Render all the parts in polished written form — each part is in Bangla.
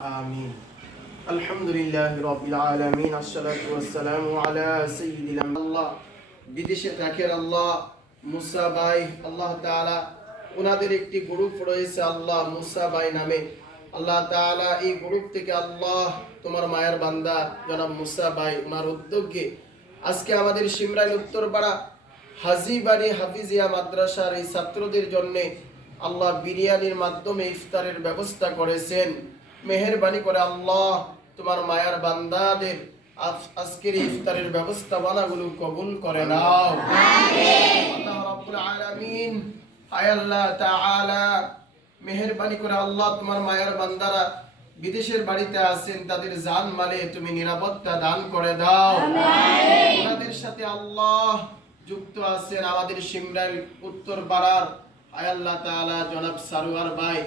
آمين الحمد لله رب العالمين الصلاة والسلام على سيدنا الله বিদেশে থাকেন আল্লাহ মুসা ভাই আল্লাহ তাআলা ওনাদের একটি গ্রুপ রয়েছে আল্লাহ মুসা ভাই নামে আল্লাহ তাআলা এই গ্রুপ থেকে আল্লাহ তোমার মায়ের বান্দা জনাব মুসা ভাই ওনার উদ্যোগে আজকে আমাদের শিমরাইল উত্তরপাড়া হাজীবাড়ি হাফিজিয়া মাদ্রাসার এই ছাত্রদের জন্য আল্লাহ বিরিয়ানির মাধ্যমে ইফতারের ব্যবস্থা করেছেন। মেহেরবানি করে আল্লাহ তোমার মায়ার বান্দাদের আজকের ইফতারের ব্যবস্থাপনাগুলো কবুল করে নাও আমিন। আল্লাহ রাব্বুল আলামিন আয় আল্লাহ তাআলা মেহেরবানি করে আল্লাহ তোমার মায়ার বান্দারা বিদেশের বাড়িতে আছেন তাদের জান মালে তুমি নিরাপত্তা দান করে দাও আমিন। ওনাদের সাথে আল্লাহ যুক্ত আছেন আমাদের শিমরাইল উত্তরপাড়ার আয় আল্লাহ তাআলা জনাব সারোয়ার ভাই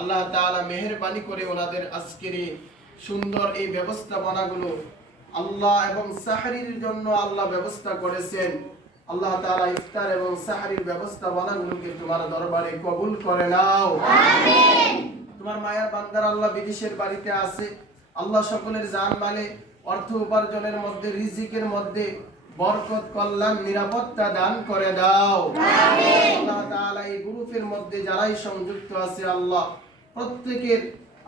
আল্লাহ তাআলা মেহেরবানি করে ওনাদের আজকের সুন্দর এই ব্যবস্থাপনাগুলো আল্লাহ এবং সাহরির জন্য আল্লাহ ব্যবস্থা করেছেন। আল্লাহ তাআলা ইফতার এবং সাহরির ব্যবস্থাপনাগুলোকে তোমার দরবারে কবুল করে নাও আমিন। তোমার মায়ের বান্দার আল্লাহ বিদেশের বাড়িতে আছে আল্লাহ সকলের জান মালে অর্থ উপার্জনের মধ্যে রিজিকের মধ্যে বরকত কল্যাণ নিরাপত্তা দান করে দাও আমিন। আল্লাহ তাআলা এই গ্রুপের মধ্যে যারাই সংযুক্ত আছে আল্লাহ প্রত্যেকের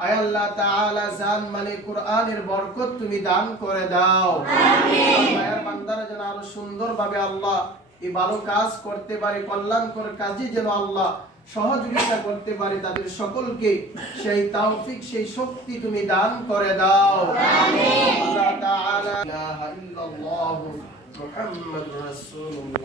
আয় আল্লাহ তাআলা জান মানে কোরআনের বরকত তুমি দান করে দাও আমিন। মায়ের বান্দারা যেন আরো সুন্দরভাবে আল্লাহ এই ভালো কাজ করতে পারে কল্যাণকর কাজে যেন আল্লাহ সহযোগিতা করতে পারে তাদের সকলকে সেই তৌফিক সেই শক্তি তুমি দান করে দাও আমিন। আল্লাহ তাআলা লা ইলাহা ইল্লাল্লাহু মুহাম্মাদুর রাসূলুল্লাহ।